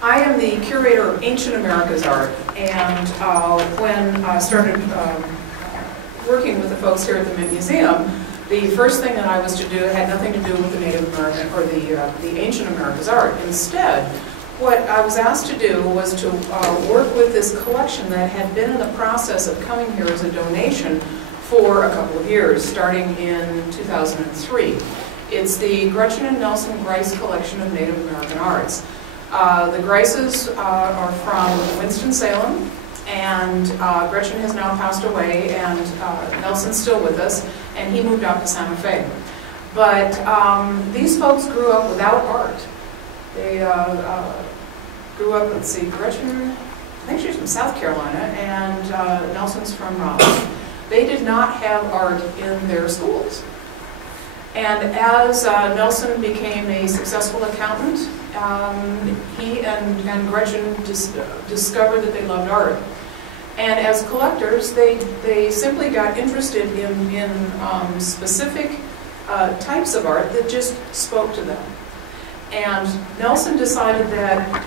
I am the curator of Ancient America's Art, and when I started working with the folks here at the Mint Museum, the first thing that I was to do had nothing to do with the Native American or the Ancient America's Art. Instead, what I was asked to do was to work with this collection that had been in the process of coming here as a donation for a couple of years, starting in 2003. It's the Gretchen and Nelson Grice collection of Native American arts. The Grices are from Winston-Salem, and Gretchen has now passed away, and Nelson's still with us, and he moved out to Santa Fe. But these folks grew up without art. They grew up, let's see, Gretchen, I think she's from South Carolina, and Nelson's from Raleigh. They did not have art in their schools. And as Nelson became a successful accountant, he and Gretchen discovered that they loved art. And as collectors, they simply got interested in specific types of art that just spoke to them. And Nelson decided that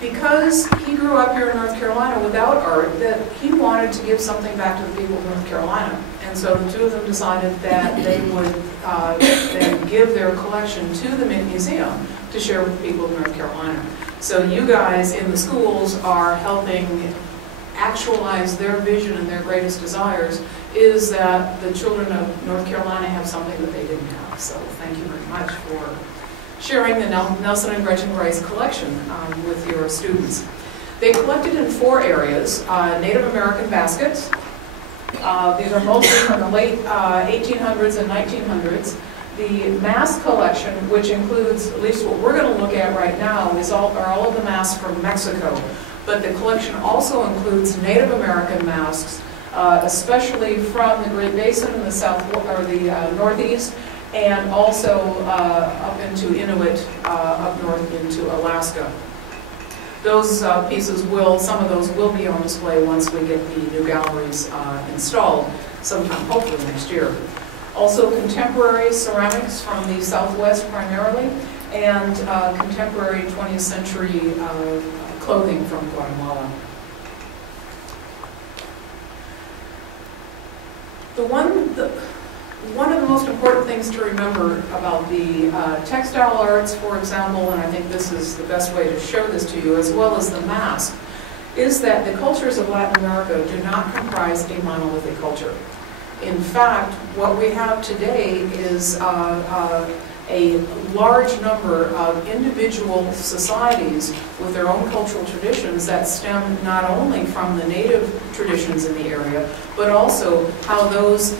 because he grew up here in North Carolina without art, that he wanted to give something back to the people of North Carolina. And so the two of them decided that they would then give their collection to the Mint Museum to share with the people of North Carolina. So you guys in the schools are helping actualize their vision and their greatest desires, is that the children of North Carolina have something that they didn't have. So thank you very much for sharing the Nelson and Gretchen Grice collection with your students. They collected in 4 areas: Native American baskets. These are mostly from the late 1800s and 1900s. The mask collection, which includes, at least what we're going to look at right now, are all of the masks from Mexico. But the collection also includes Native American masks, especially from the Great Basin in the south or the northeast, and also up into Inuit, up north into Alaska. Those pieces some of those will be on display once we get the new galleries installed, sometime hopefully next year. Also contemporary ceramics from the Southwest primarily, and contemporary 20th century clothing from Guatemala. One of the most important things to remember about the textile arts, for example, and I think this is the best way to show this to you, as well as the mask, is that the cultures of Latin America do not comprise a monolithic culture. In fact, what we have today is a large number of individual societies with their own cultural traditions that stem not only from the native traditions in the area, but also how those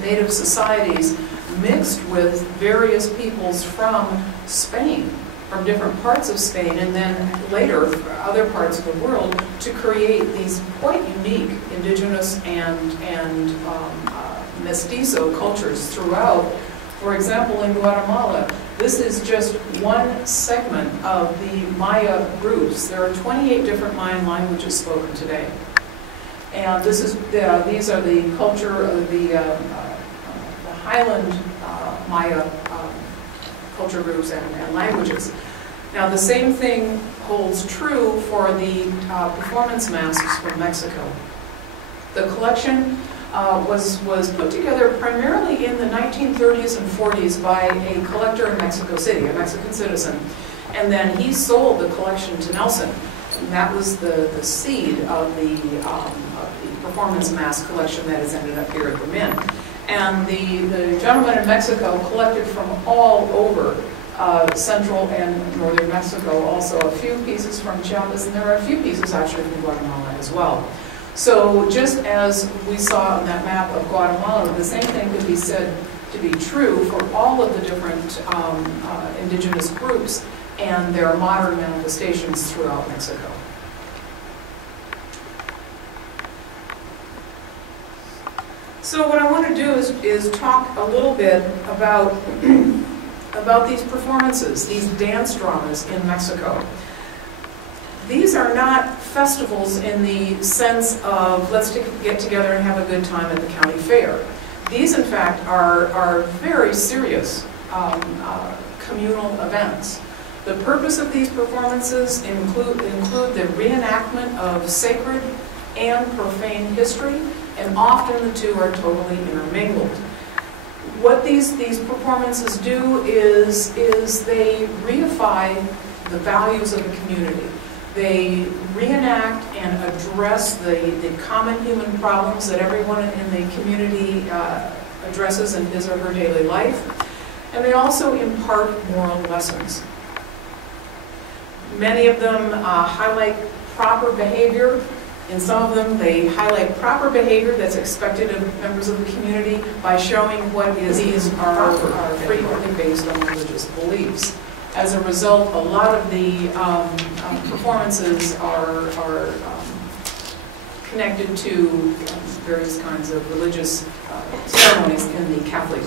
native societies mixed with various peoples from Spain, from different parts of Spain, and then later other parts of the world, to create these quite unique indigenous and mestizo cultures throughout. For example, in Guatemala, this is just one segment of the Maya groups. There are 28 different Mayan languages spoken today. And these are the culture of the Highland Maya culture groups and languages. Now, the same thing holds true for the performance masks from Mexico. The collection was put together primarily in the 1930s and 40s by a collector in Mexico City, a Mexican citizen, and then he sold the collection to Nelson, and that was the seed of the performance mask collection that has ended up here at the Mint. And the gentleman in Mexico collected from all over central and northern Mexico, also a few pieces from Chiapas, and there are a few pieces actually from Guatemala as well. So just as we saw on that map of Guatemala, the same thing could be said to be true for all of the different indigenous groups and their modern manifestations throughout Mexico. So what I want to do is talk a little bit about these performances, these dance dramas in Mexico. These are not festivals in the sense of let's get together and have a good time at the county fair. These, in fact, are very serious communal events. The purpose of these performances include the reenactment of sacred and profane history, and often the two are totally intermingled. What these performances do is they reify the values of the community. They reenact and address the common human problems that everyone in the community addresses in his or her daily life. And they also impart moral lessons. Many of them highlight proper behavior. In some of them, they highlight proper behavior that's expected of members of the community by showing what these are frequently based on religious beliefs. As a result, a lot of the performances are connected to various kinds of religious ceremonies in the Catholic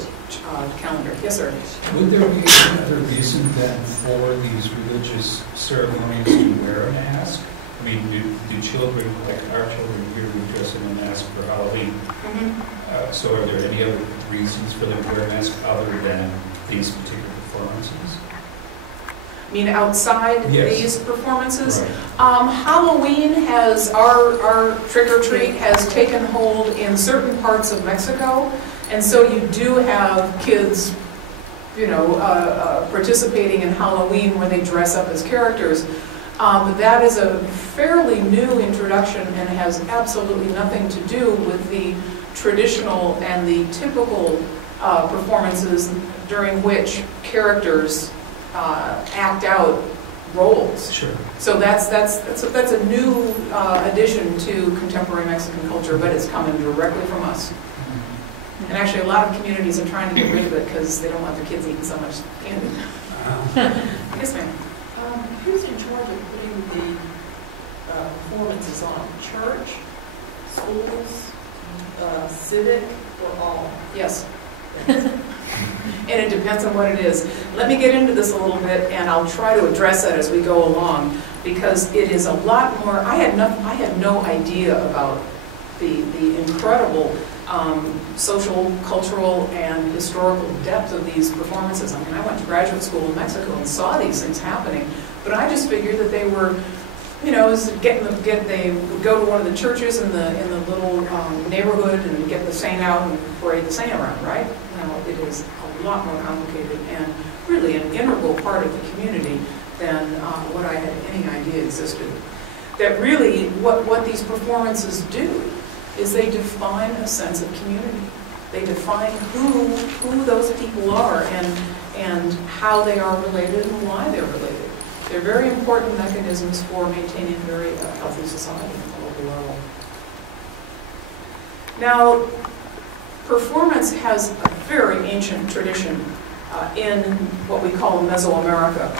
calendar. Yes, sir? Would there be another reason then for these religious ceremonies to wear a mask? I mean, do children, like our children here, would dress in a mask for Halloween? Mm-hmm. So are there any other reasons for them to wear a mask other than these particular performances? I mean, outside Yes. these performances? Right. Halloween has, our trick-or-treat has taken hold in certain parts of Mexico, and so you do have kids, you know, participating in Halloween where they dress up as characters. That is a fairly new introduction and has absolutely nothing to do with the traditional and the typical performances during which characters act out roles. Sure. So that's a new addition to contemporary Mexican culture, but it's coming directly from us. And actually, a lot of communities are trying to get rid of it because they don't want their kids eating so much candy. Yes, ma'am. Who's in charge of putting the performances on? Church, schools, civic, or all? Yes. And it depends on what it is. Let me get into this a little bit, and I'll try to address that as we go along, because it is a lot more. I had no idea about the incredible social, cultural, and historical depth of these performances. I mean, I went to graduate school in Mexico and saw these things happening, but I just figured that they were, you know, they would go to one of the churches in the little neighborhood and get the saint out and parade the saint around, right? No, it is a lot more complicated and really an integral part of the community than what I had any idea existed. That really, what these performances do is they define a sense of community. They define who those people are and how they are related and why they're related. They're very important mechanisms for maintaining a very healthy society at the local level. Now, performance has a very ancient tradition in what we call Mesoamerica,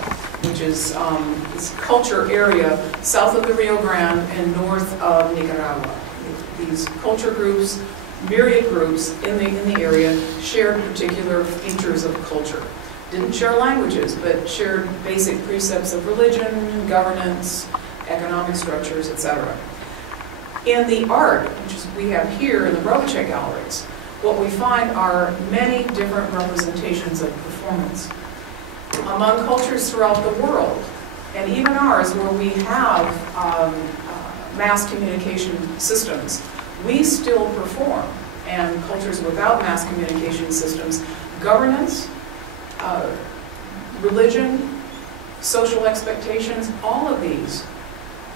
which is this culture area south of the Rio Grande and north of Nicaragua. These culture groups, myriad groups in the area, shared particular features of culture. Didn't share languages, but shared basic precepts of religion, governance, economic structures, etc. In the art, which we have here in the Brovice galleries, what we find are many different representations of performance. Among cultures throughout the world, and even ours, where we have mass communication systems, we still perform. And cultures without mass communication systems, governance, religion, social expectations, all of these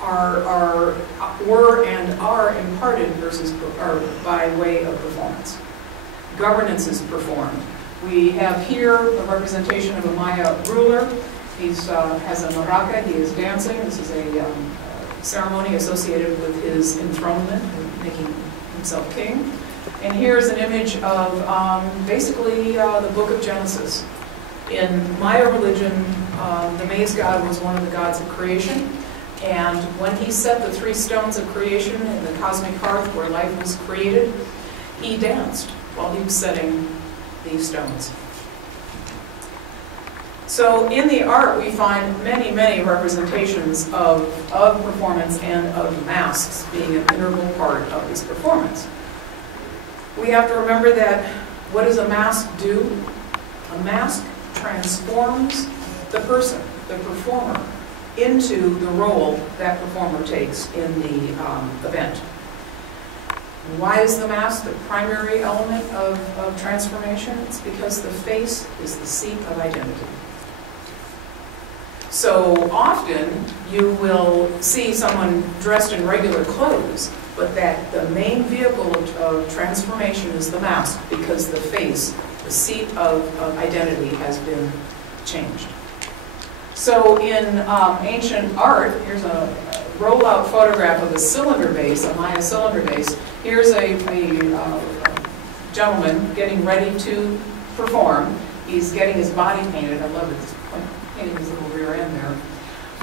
were and are imparted by way of performance. Governance is performed. We have here a representation of a Maya ruler. He has a maraca, he is dancing. This is a ceremony associated with his enthronement and making himself king. And here's an image of basically the book of Genesis. In Maya religion, the maize god was one of the gods of creation. And when he set the 3 stones of creation in the cosmic hearth where life was created, he danced while he was setting these stones. So in the art, we find many, many representations of performance and of masks being an integral part of this performance. We have to remember that what does a mask do? A mask transforms the person, the performer, into the role that performer takes in the event. Why is the mask the primary element of transformation? It's because the face is the seat of identity. So often you will see someone dressed in regular clothes, but that the main vehicle of transformation is the mask, because the face, the seat of identity, has been changed. So in ancient art, here's a roll-out photograph of a cylinder base, a Maya cylinder base. Here's a gentleman getting ready to perform. He's getting his body painted. I love it. He's painting his little rear end there.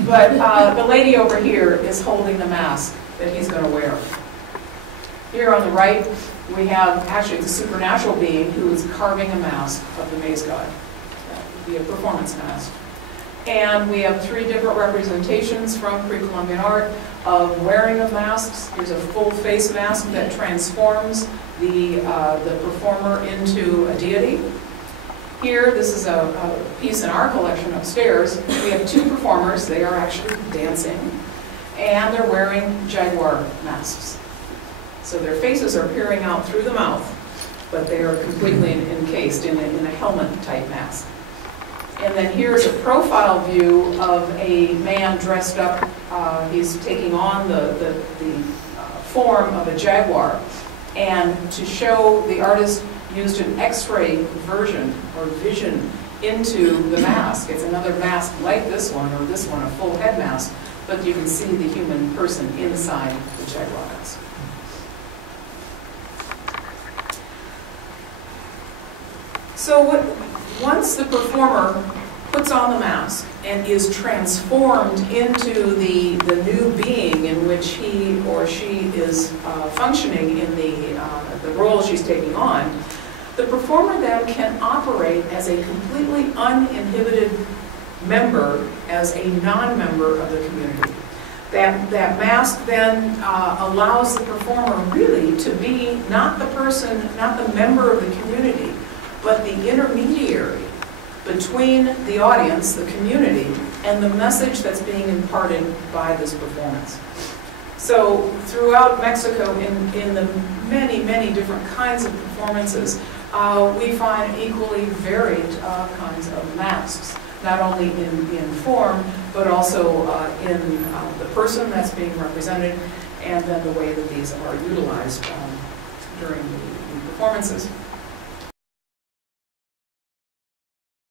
But the lady over here is holding the mask that he's going to wear. Here on the right, we have actually the supernatural being who is carving a mask of the maze god. That would be a performance mask. And we have 3 different representations from pre-Columbian art of wearing of masks. Here's a full face mask that transforms the performer into a deity. Here, this is a piece in our collection upstairs. We have 2 performers. They are actually dancing, and they're wearing Jaguar masks. So their faces are peering out through the mouth, but they are completely encased in a helmet-type mask. And then here's a profile view of a man dressed up. He's taking on the form of a jaguar. And to show, the artist used an X-ray version or vision into the mask. It's another mask like this one, or this one, a full head mask, but you can see the human person inside the jaguar mask. So once the performer puts on the mask and is transformed into the new being in which he or she is functioning in the role she's taking on, the performer then can operate as a completely uninhibited member, as a non-member of the community. That mask then allows the performer really to be not the person, not the member of the community, but the intermediary between the audience, the community, and the message that's being imparted by this performance. So throughout Mexico, in the many, many different kinds of performances, we find equally varied kinds of masks, not only in form, but also in the person that's being represented, and then the way that these are utilized during the performances.